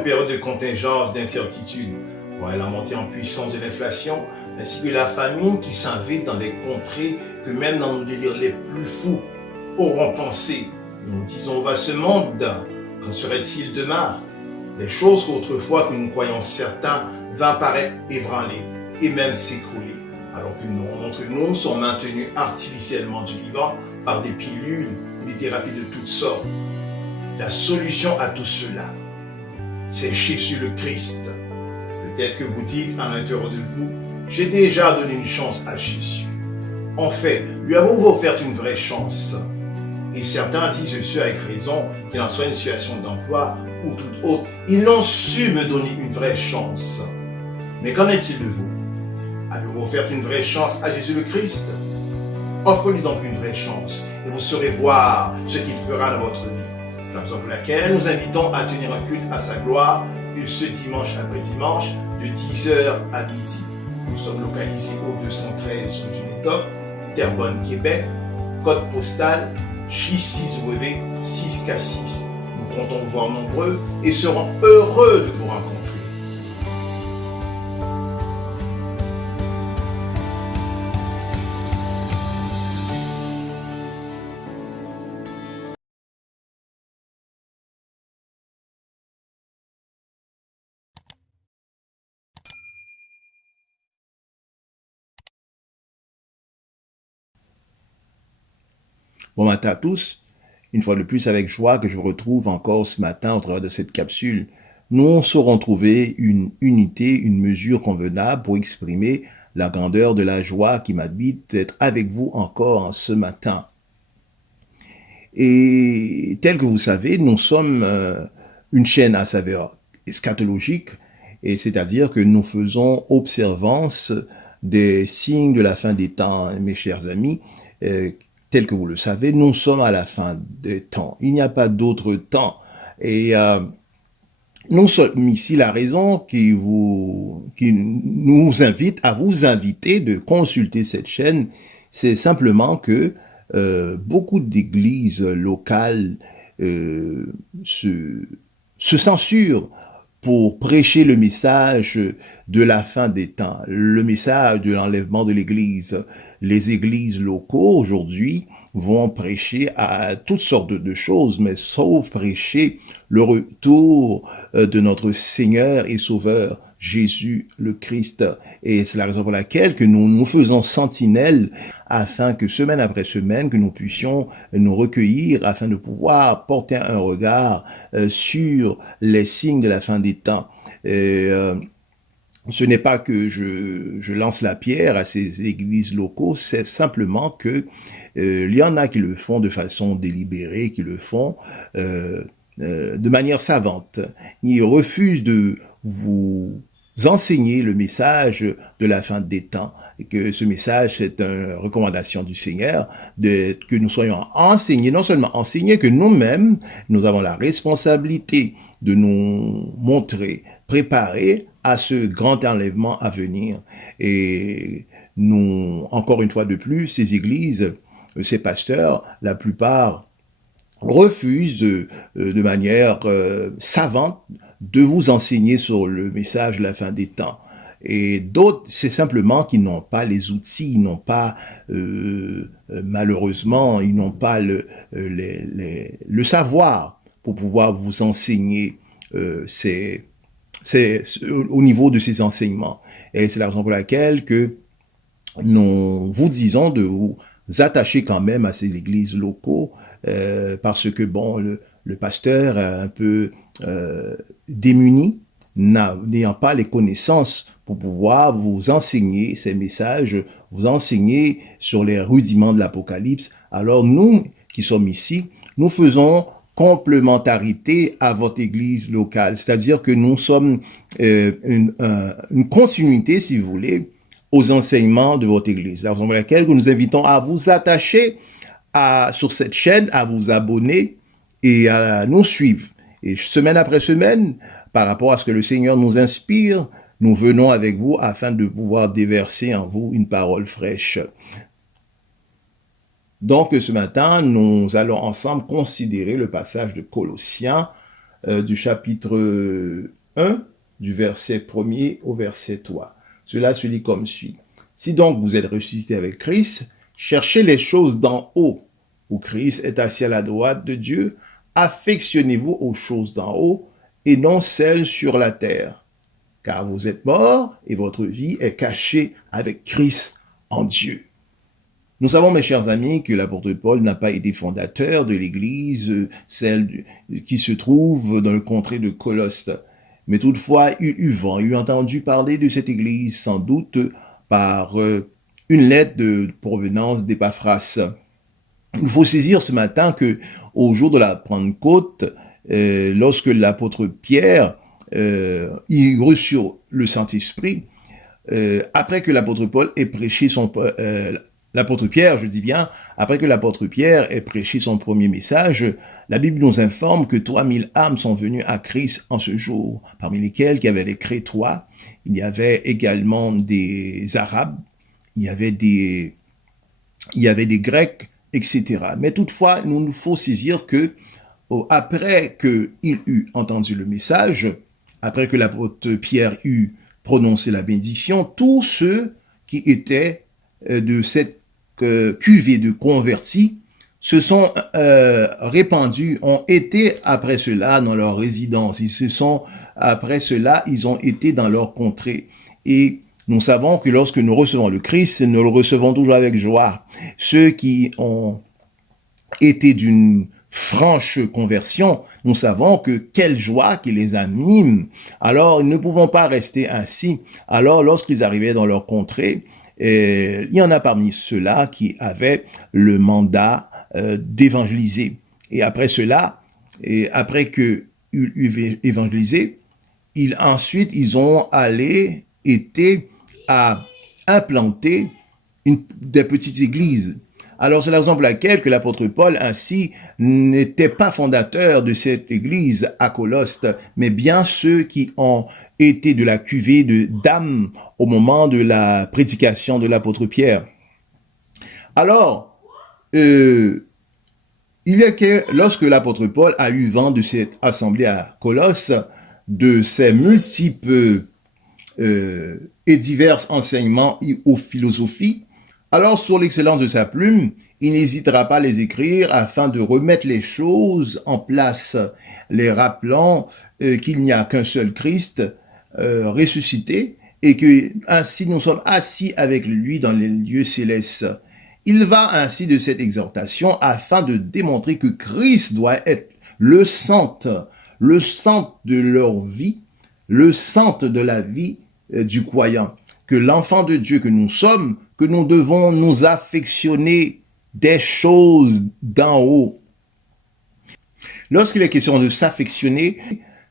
une période de contingence, d'incertitude. Ouais, la montée en puissance de l'inflation, ainsi que la famine qui s'invite dans des contrées que même dans nos délires les plus fous auront pensé. Nous disons, va ce monde, qu'en serait-il demain? Les choses qu'autrefois que nous croyons certains va paraître ébranlées et même s'écrouler, alors que nous, d'entre nous sont maintenus artificiellement du vivant par des pilules ou des thérapies de toutes sortes. La solution à tout cela, c'est Jésus le Christ. Peut-être que vous dites à l'intérieur de vous, j'ai déjà donné une chance à Jésus. En fait, lui avons-vous offert une vraie chance? Et certains disent ceux avec raison, qu'il en soit une situation d'emploi ou toute autre, ils n'ont su me donner une vraie chance. Mais qu'en est-il de vous? Avez-vous offert une vraie chance à Jésus le Christ? Offre-lui donc une vraie chance et vous saurez voir ce qu'il fera dans votre vie. C'est la raison pour laquelle nous invitons à tenir un culte à sa gloire et ce dimanche après dimanche de 10h à midi. Nous sommes localisés au 213 rue du Médoc, Terrebonne, Québec, code postal J6W 6K6. Nous comptons vous voir nombreux et serons heureux de vous rencontrer. Bon matin à tous, une fois de plus avec joie que je vous retrouve encore ce matin au travers de cette capsule. Nous saurons trouver une unité, une mesure convenable pour exprimer la grandeur de la joie qui m'habite d'être avec vous encore en ce matin. Et tel que vous savez, nous sommes une chaîne à saveur eschatologique, et c'est-à-dire que nous faisons observance des signes de la fin des temps, mes chers amis. Tel que vous le savez, nous sommes à la fin des temps. Il n'y a pas d'autre temps. Et nous sommes ici la raison qui nous invite à vous inviter de consulter cette chaîne. C'est simplement que beaucoup d'églises locales se censurent pour prêcher le message de la fin des temps, le message de l'enlèvement de l'Église. Les églises locaux, aujourd'hui, vont prêcher à toutes sortes de choses, mais sauf prêcher le retour de notre Seigneur et Sauveur, Jésus le Christ. Et c'est la raison pour laquelle que nous nous faisons sentinelle afin que semaine après semaine, que nous puissions nous recueillir afin de pouvoir porter un regard sur les signes de la fin des temps. Ce n'est pas que je lance la pierre à ces églises locaux, c'est simplement que il y en a qui le font de façon délibérée, qui le font de manière savante. Ils refusent de vous enseigner le message de la fin des temps, et que ce message est une recommandation du Seigneur, que nous soyons enseignés, non seulement enseignés, que nous-mêmes, nous avons la responsabilité de nous montrer préparés à ce grand enlèvement à venir. Et nous, encore une fois de plus, ces églises, ces pasteurs, la plupart refusent de manière savante de vous enseigner sur le message de la fin des temps. Et d'autres, c'est simplement qu'ils n'ont pas les outils, ils n'ont pas, malheureusement, ils n'ont pas le savoir pour pouvoir vous enseigner c'est au niveau de ces enseignements. Et c'est la raison pour laquelle que nous vous disons de vous attacher quand même à ces églises locaux, parce que bon, le pasteur est un peu démuni, n'ayant pas les connaissances pour pouvoir vous enseigner ces messages, vous enseigner sur les rudiments de l'Apocalypse. Alors nous qui sommes ici, nous faisons complémentarité à votre église locale, c'est-à-dire que nous sommes une continuité, si vous voulez, aux enseignements de votre église. La raison pour laquelle nous invitons à vous attacher sur cette chaîne, à vous abonner et à nous suivre. Et semaine après semaine, par rapport à ce que le Seigneur nous inspire, nous venons avec vous afin de pouvoir déverser en vous une parole fraîche. Donc ce matin, nous allons ensemble considérer le passage de Colossiens du chapitre 1, du verset 1er au verset 3. Cela se lit comme suit. Si donc vous êtes ressuscité avec Christ, cherchez les choses d'en haut, où Christ est assis à la droite de Dieu. Affectionnez-vous aux choses d'en haut et non celles sur la terre. Car vous êtes morts et votre vie est cachée avec Christ en Dieu. Nous savons, mes chers amis, que l'apôtre Paul n'a pas été fondateur de l'église, celle qui se trouve dans le contrée de Colosse. Mais toutefois, il eut entendu parler de cette église, sans doute par une lettre de provenance d'Épaphras. Il faut saisir ce matin que, au jour de la Pentecôte, lorsque l'apôtre Pierre y reçut le Saint-Esprit, après que l'apôtre Paul ait prêché l'apôtre Pierre, je dis bien, après que l'apôtre Pierre ait prêché son premier message, la Bible nous informe que 3000 âmes sont venues à Christ en ce jour, parmi lesquelles il y avait les Crétois, il y avait également des Arabes, il y avait des Grecs, etc. Mais toutefois, nous faut saisir que, après qu'il eut entendu le message, après que l'apôtre Pierre eut prononcé la bénédiction, tous ceux qui étaient de cette cuvée de convertis se sont répandus, ont été après cela dans leur résidence. Après cela, ils ont été dans leur contrée. Et nous savons que lorsque nous recevons le Christ, nous le recevons toujours avec joie. Ceux qui ont été d'une franche conversion, nous savons que quelle joie qui les anime. Alors, nous ne pouvons pas rester ainsi. Alors, lorsqu'ils arrivaient dans leur contrée, il y en a parmi ceux-là qui avaient le mandat d'évangéliser. Et après cela, après qu'ils eurent évangélisé, ensuite, ils ont été à implanter des petites églises. Alors, c'est la raison pour laquelle que l'apôtre Paul, ainsi, n'était pas fondateur de cette église à Colosse, mais bien ceux qui ont été de la cuvée d'âmes au moment de la prédication de l'apôtre Pierre. Alors, il y a que lorsque l'apôtre Paul a eu vent de cette assemblée à Colosse, de ses multiples et divers enseignements aux philosophies, alors sur l'excellence de sa plume, il n'hésitera pas à les écrire afin de remettre les choses en place, les rappelant qu'il n'y a qu'un seul Christ ressuscité et que ainsi nous sommes assis avec lui dans les lieux célestes. Il va ainsi de cette exhortation afin de démontrer que Christ doit être le centre de leur vie, le centre de la vie du croyant, que l'enfant de Dieu que nous sommes, que nous devons nous affectionner des choses d'en haut. Lorsqu'il est question de s'affectionner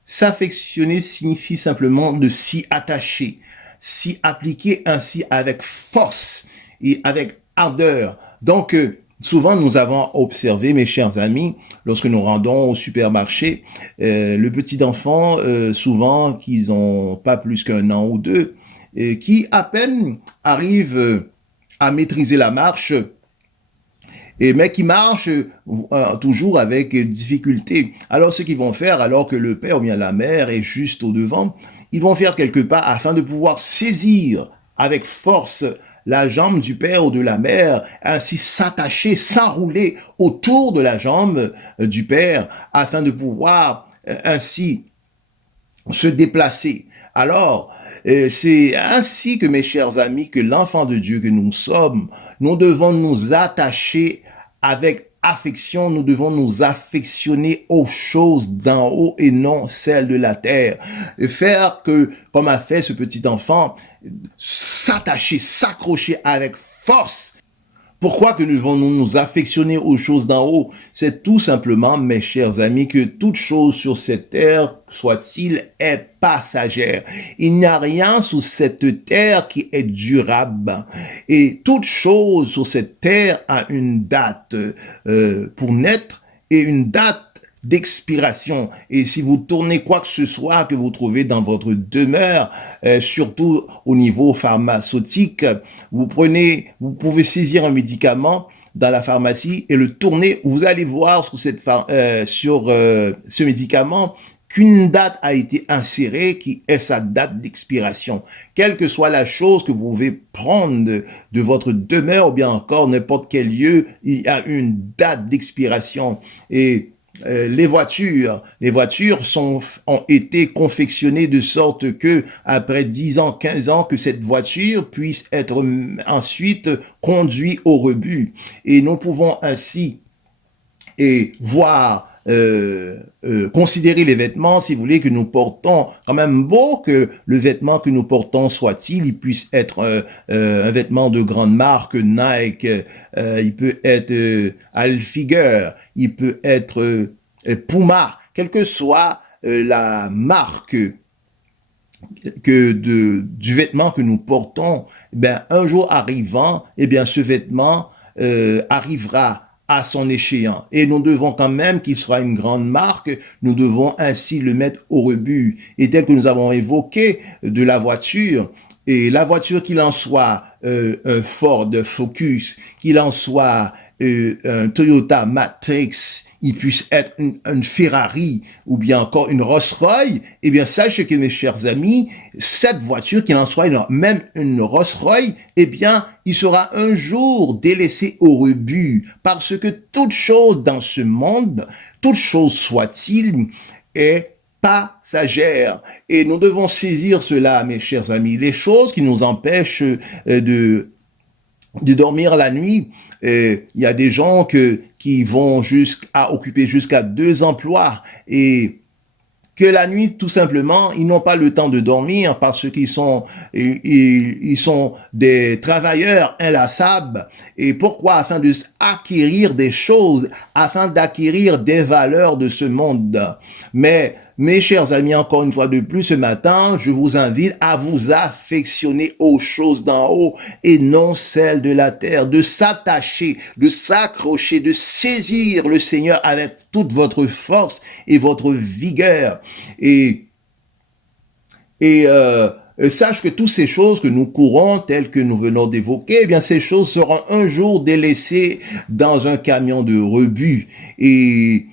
signifie simplement de s'y attacher, s'y appliquer ainsi avec force et avec ardeur. Donc, souvent, nous avons observé, mes chers amis, lorsque nous rendons au supermarché, le petit enfant, souvent, qu'ils n'ont pas plus qu'un an ou deux, qui à peine arrive à maîtriser la marche, mais qui marche toujours avec difficulté. Alors, ce qu'ils vont faire, alors que le père ou bien la mère est juste au devant, ils vont faire quelques pas afin de pouvoir saisir avec force la jambe du père ou de la mère, ainsi s'attacher, s'enrouler autour de la jambe du père, afin de pouvoir ainsi se déplacer. Alors, c'est ainsi que, mes chers amis, que l'enfant de Dieu que nous sommes, nous devons nous attacher avec affection, nous devons nous affectionner aux choses d'en haut et non celles de la terre. Et faire que, comme a fait ce petit enfant, s'attacher, s'accrocher avec force. Pourquoi que nous devons nous affectionner aux choses d'en haut? C'est tout simplement, mes chers amis, que toute chose sur cette terre, soit-il, est passagère. Il n'y a rien sur cette terre qui est durable. Et toute chose sur cette terre a une date pour naître et une date d'expiration. Et si vous tournez quoi que ce soit que vous trouvez dans votre demeure, surtout au niveau pharmaceutique, vous pouvez saisir un médicament dans la pharmacie et le tourner, vous allez voir sur ce médicament qu'une date a été insérée qui est sa date d'expiration. Quelle que soit la chose que vous pouvez prendre de votre demeure ou bien encore n'importe quel lieu, il y a une date d'expiration. Et les voitures ont été confectionnées de sorte que après 10 ans, 15 ans, que cette voiture puisse être ensuite conduite au rebut. Et nous pouvons ainsi voir considérer les vêtements, si vous voulez, que nous portons, quand même beau que le vêtement que nous portons soit-il, il puisse être un vêtement de grande marque, Nike, il peut être Alfiger, il peut être Puma, quelle que soit la marque du vêtement que nous portons, un jour arrivant, ce vêtement arrivera à son échéant. Et nous devons quand même qu'il soit une grande marque, nous devons ainsi le mettre au rebut. Et tel que nous avons évoqué de la voiture, et la voiture qu'il en soit un Ford Focus, qu'il en soit un Toyota Matrix, il puisse être une Ferrari ou bien encore une Rolls-Royce, sachez que mes chers amis, cette voiture, qu'il en soit même une Rolls-Royce, il sera un jour délaissé au rebut, parce que toute chose dans ce monde, toute chose soit-il, est passagère. Et nous devons saisir cela, mes chers amis. Les choses qui nous empêchent de dormir la nuit, il y a des gens qui vont occuper jusqu'à 2 emplois et que la nuit, tout simplement, ils n'ont pas le temps de dormir parce qu'ils sont des travailleurs inlassables. Et pourquoi? Afin d'acquérir des choses, afin d'acquérir des valeurs de ce monde. Mais, mes chers amis, encore une fois de plus, ce matin, je vous invite à vous affectionner aux choses d'en haut et non celles de la terre, de s'attacher, de s'accrocher, de saisir le Seigneur avec toute votre force et votre vigueur. Et sache que toutes ces choses que nous courons, telles que nous venons d'évoquer, ces choses seront un jour délaissées dans un camion de rebut. Et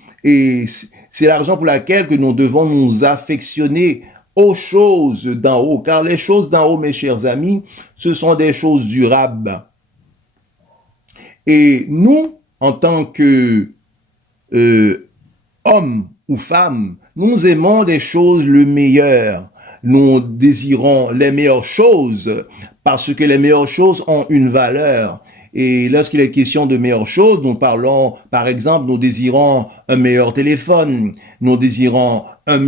c'est la raison pour laquelle que nous devons nous affectionner aux choses d'en haut, car les choses d'en haut, mes chers amis, ce sont des choses durables. Et nous, en tant que hommes ou femmes, nous aimons des choses le meilleur. Nous désirons les meilleures choses parce que les meilleures choses ont une valeur. Et lorsqu'il est question de meilleures choses, nous parlons, par exemple, nous désirons un meilleur téléphone, nous désirons une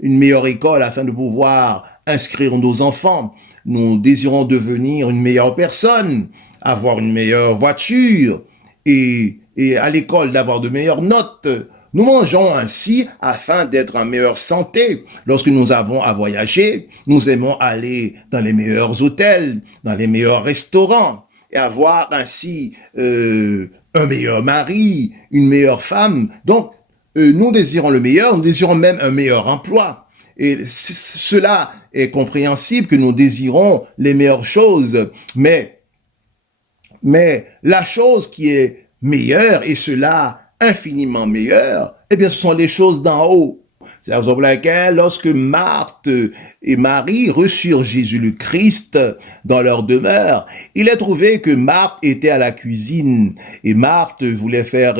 meilleure école afin de pouvoir inscrire nos enfants, nous désirons devenir une meilleure personne, avoir une meilleure voiture et à l'école d'avoir de meilleures notes. Nous mangeons ainsi afin d'être en meilleure santé. Lorsque nous avons à voyager, nous aimons aller dans les meilleurs hôtels, dans les meilleurs restaurants et avoir ainsi un meilleur mari, une meilleure femme. Donc, nous désirons le meilleur, nous désirons même un meilleur emploi. Et cela est compréhensible que nous désirons les meilleures choses, mais la chose qui est meilleure, et cela infiniment meilleure, ce sont les choses d'en haut. C'est la raison pour laquelle, lorsque Marthe et Marie reçurent Jésus le Christ dans leur demeure, il est trouvé que Marthe était à la cuisine et Marthe voulait faire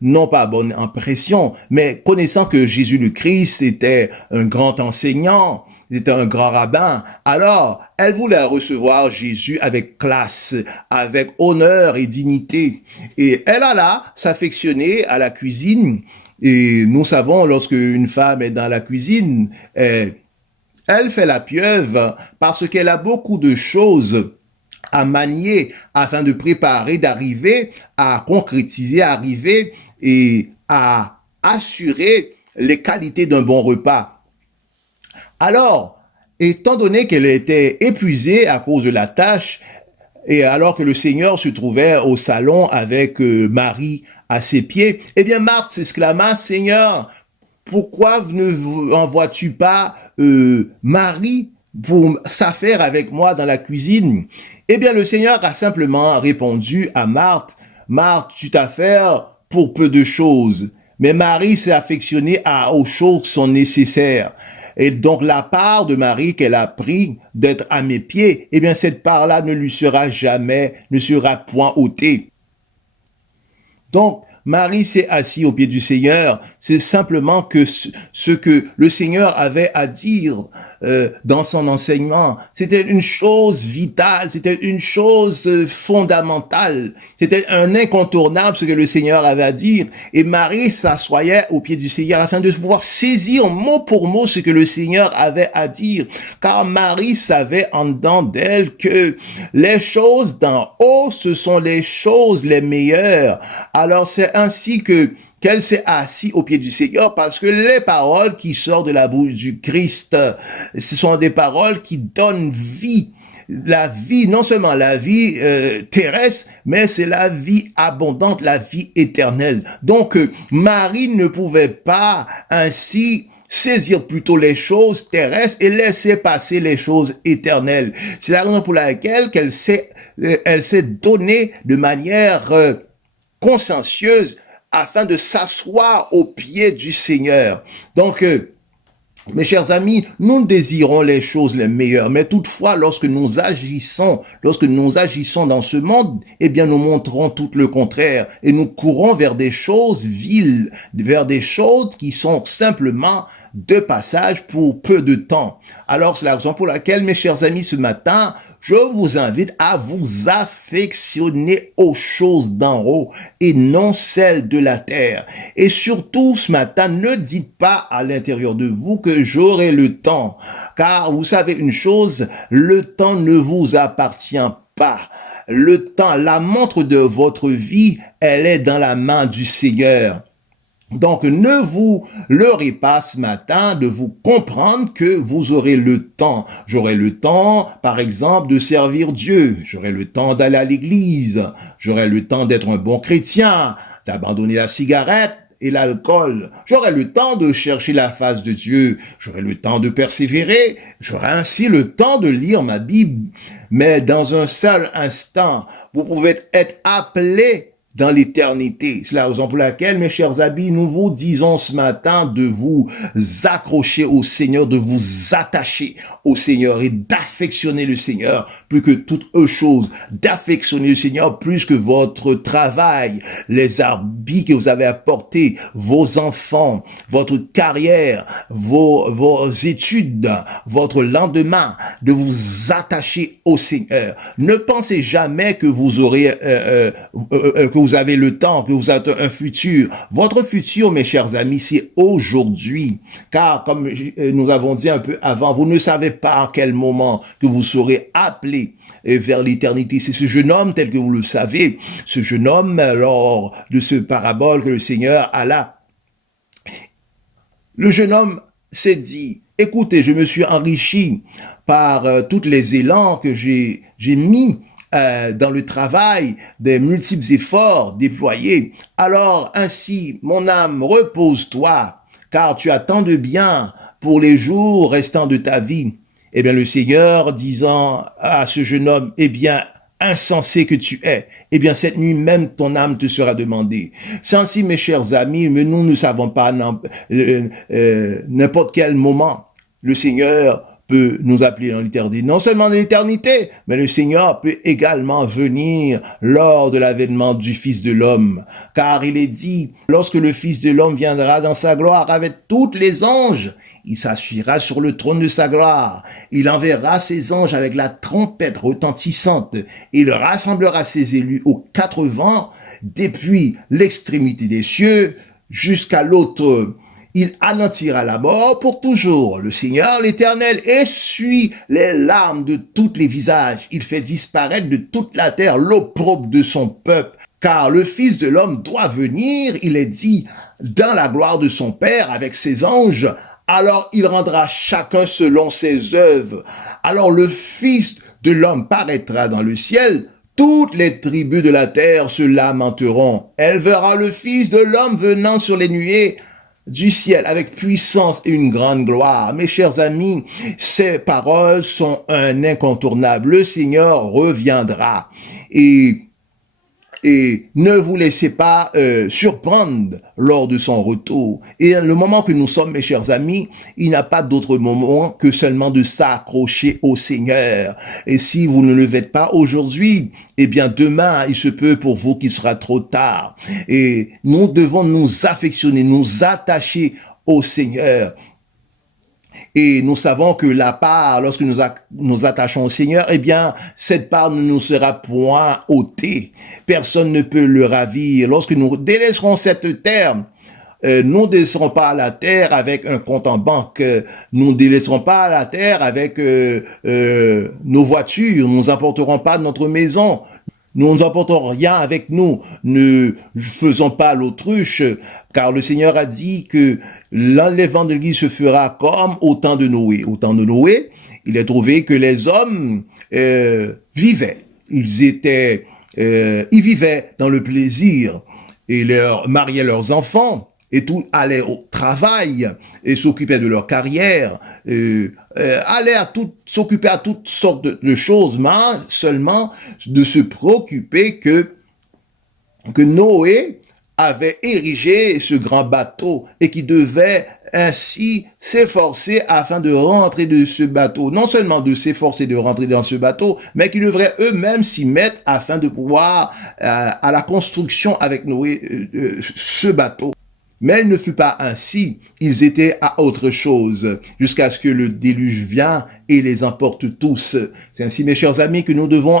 non pas bonne impression, mais connaissant que Jésus le Christ était un grand enseignant, c'était un grand rabbin, alors elle voulait recevoir Jésus avec classe, avec honneur et dignité. Et elle alla s'affectionner à la cuisine. Et nous savons, lorsque une femme est dans la cuisine, elle fait la pieuvre parce qu'elle a beaucoup de choses à manier afin de préparer, d'arriver à concrétiser, arriver et à assurer les qualités d'un bon repas. Alors, étant donné qu'elle était épuisée à cause de la tâche, et alors que le Seigneur se trouvait au salon avec Marie à ses pieds, Marthe s'exclama, « Seigneur, pourquoi ne envoies-tu pas Marie pour s'affaire avec moi dans la cuisine ?» Le Seigneur a simplement répondu à Marthe, « Marthe, tu t'affaires pour peu de choses. Mais Marie s'est affectionnée aux choses qui sont nécessaires. Et donc, la part de Marie qu'elle a pris d'être à mes pieds, eh bien, cette part-là ne sera point ôtée. Donc, Marie s'est assise au pied du Seigneur. C'est simplement que ce que le Seigneur avait à dire dans son enseignement, c'était une chose vitale, c'était une chose fondamentale, c'était un incontournable ce que le Seigneur avait à dire. Et Marie s'assoyait au pied du Seigneur afin de pouvoir saisir mot pour mot ce que le Seigneur avait à dire. Car Marie savait en dedans d'elle que les choses d'en haut, ce sont les choses les meilleures. Alors c'est ainsi qu'elle s'est assise au pied du Seigneur, parce que les paroles qui sortent de la bouche du Christ, ce sont des paroles qui donnent vie. La vie, non seulement la vie terrestre, mais c'est la vie abondante, la vie éternelle. Donc Marie ne pouvait pas ainsi saisir plutôt les choses terrestres et laisser passer les choses éternelles. C'est la raison pour laquelle elle s'est donnée de manière consciencieuse afin de s'asseoir au pied du Seigneur. Donc, mes chers amis, nous désirons les choses les meilleures, mais toutefois, lorsque nous agissons dans ce monde, eh bien, nous montrons tout le contraire et nous courons vers des choses viles, vers des choses qui sont simplement de passage pour peu de temps. Alors, c'est la raison pour laquelle, mes chers amis, ce matin, je vous invite à vous affectionner aux choses d'en haut et non celles de la terre. Et surtout, ce matin, ne dites pas à l'intérieur de vous que j'aurai le temps. Car vous savez une chose, le temps ne vous appartient pas. Le temps, la montre de votre vie, elle est dans la main du Seigneur. Donc, ne vous leurrez pas ce matin de vous comprendre que vous aurez le temps. J'aurai le temps, par exemple, de servir Dieu. J'aurai le temps d'aller à l'église. J'aurai le temps d'être un bon chrétien, d'abandonner la cigarette et l'alcool. J'aurai le temps de chercher la face de Dieu. J'aurai le temps de persévérer. J'aurai ainsi le temps de lire ma Bible. Mais dans un seul instant, vous pouvez être appelé dans l'éternité. C'est la raison pour laquelle, mes chers amis, nous vous disons ce matin de vous accrocher au Seigneur, de vous attacher au Seigneur et d'affectionner le Seigneur plus que toute autre chose, d'affectionner le Seigneur plus que votre travail, les habits que vous avez apportés, vos enfants, votre carrière, vos études, votre lendemain, de vous attacher au Seigneur. Ne pensez jamais que vous aurez que vous avez le temps, que vous avez un futur. Votre futur, mes chers amis, c'est aujourd'hui. Car, comme nous avons dit un peu avant, vous ne savez pas à quel moment que vous serez appelé vers l'éternité. C'est ce jeune homme, tel que vous le savez, ce jeune homme, lors de ce parabole que le Seigneur a là. Le jeune homme s'est dit, écoutez, je me suis enrichi par tous les élans que j'ai mis dans le travail, des multiples efforts déployés. Alors ainsi, mon âme, repose-toi, car tu as tant de bien pour les jours restants de ta vie. Eh bien, le Seigneur disant à ce jeune homme, eh bien, insensé que tu es, eh bien, cette nuit même, ton âme te sera demandée. C'est ainsi, mes chers amis, mais nous ne savons pas n'importe quel moment le Seigneur peut nous appeler dans l'éternité. Non seulement dans l'éternité, mais le Seigneur peut également venir lors de l'avènement du Fils de l'homme. Car il est dit, lorsque le Fils de l'homme viendra dans sa gloire avec tous les anges, il s'assuira sur le trône de sa gloire. Il enverra ses anges avec la trompette retentissante. Il rassemblera ses élus aux quatre vents, depuis l'extrémité des cieux jusqu'à l'autre. Il anéantira la mort pour toujours. Le Seigneur, l'Éternel, essuie les larmes de tous les visages. Il fait disparaître de toute la terre l'opprobre de son peuple. Car le Fils de l'homme doit venir, il est dit, dans la gloire de son Père avec ses anges. Alors il rendra chacun selon ses œuvres. Alors le Fils de l'homme paraîtra dans le ciel. Toutes les tribus de la terre se lamenteront. Elle verra le Fils de l'homme venant sur les nuées du ciel avec puissance et une grande gloire. Mes chers amis, ces paroles sont un incontournable. Le Seigneur reviendra et Et ne vous laissez pas surprendre lors de son retour. Et le moment que nous sommes, mes chers amis, il n'y a pas d'autre moment que seulement de s'accrocher au Seigneur. Et si vous ne le faites pas aujourd'hui, eh bien demain, il se peut pour vous qu'il sera trop tard. Et nous devons nous affectionner, nous attacher au Seigneur. Et nous savons que la part, lorsque nous attachons au Seigneur, eh bien, cette part ne nous sera point ôtée. Personne ne peut le ravir. Lorsque nous délaisserons cette terre, nous ne délaisserons pas la terre avec un compte en banque. Nous ne délaisserons pas la terre avec nos voitures. Nous n'emporterons pas notre maison. Nous ne emportons rien avec nous, ne faisons pas l'autruche, car le Seigneur a dit que l'enlèvement de l'Église se fera comme au temps de Noé. Au temps de Noé, il est trouvé que les hommes vivaient. Ils vivaient dans le plaisir et mariaient leurs enfants. Et tout allaient au travail et s'occupaient de leur carrière, allaient s'occuper à toutes sortes de choses, mais seulement de se préoccuper que Noé avait érigé ce grand bateau et qui devait ainsi s'efforcer afin de rentrer de ce bateau. Non seulement de s'efforcer de rentrer dans ce bateau, mais qu'ils devraient eux-mêmes s'y mettre afin de pouvoir à la construction avec Noé ce bateau. Mais il ne fut pas ainsi, ils étaient à autre chose, jusqu'à ce que le déluge vienne et les emporte tous. C'est ainsi, mes chers amis, que nous devons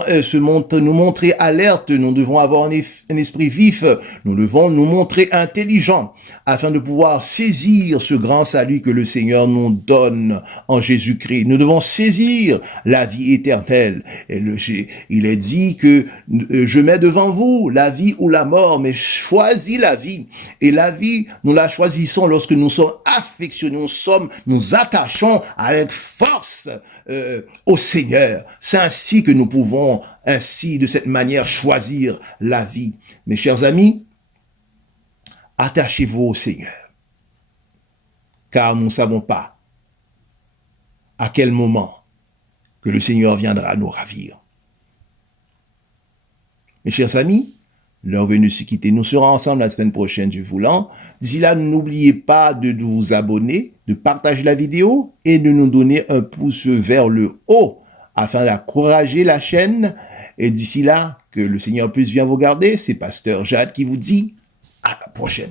nous montrer alertes, nous devons avoir un esprit vif, nous devons nous montrer intelligents, afin de pouvoir saisir ce grand salut que le Seigneur nous donne en Jésus-Christ. Nous devons saisir la vie éternelle. Et il est dit que je mets devant vous la vie ou la mort, mais choisis la vie. Et la vie, nous la choisissons lorsque nous sommes affectionnés, nous attachons avec force au Seigneur. C'est ainsi que nous pouvons de cette manière, choisir la vie. Mes chers amis, attachez-vous au Seigneur, car nous ne savons pas à quel moment que le Seigneur viendra nous ravir. Mes chers amis, l'heure venue de se quitter. Nous serons ensemble la semaine prochaine, Dieu voulant. D'ici là, n'oubliez pas de vous abonner, de partager la vidéo et de nous donner un pouce vers le haut afin d'encourager la chaîne. Et d'ici là, que le Seigneur puisse bien vous garder. C'est Pasteur Jade qui vous dit à la prochaine.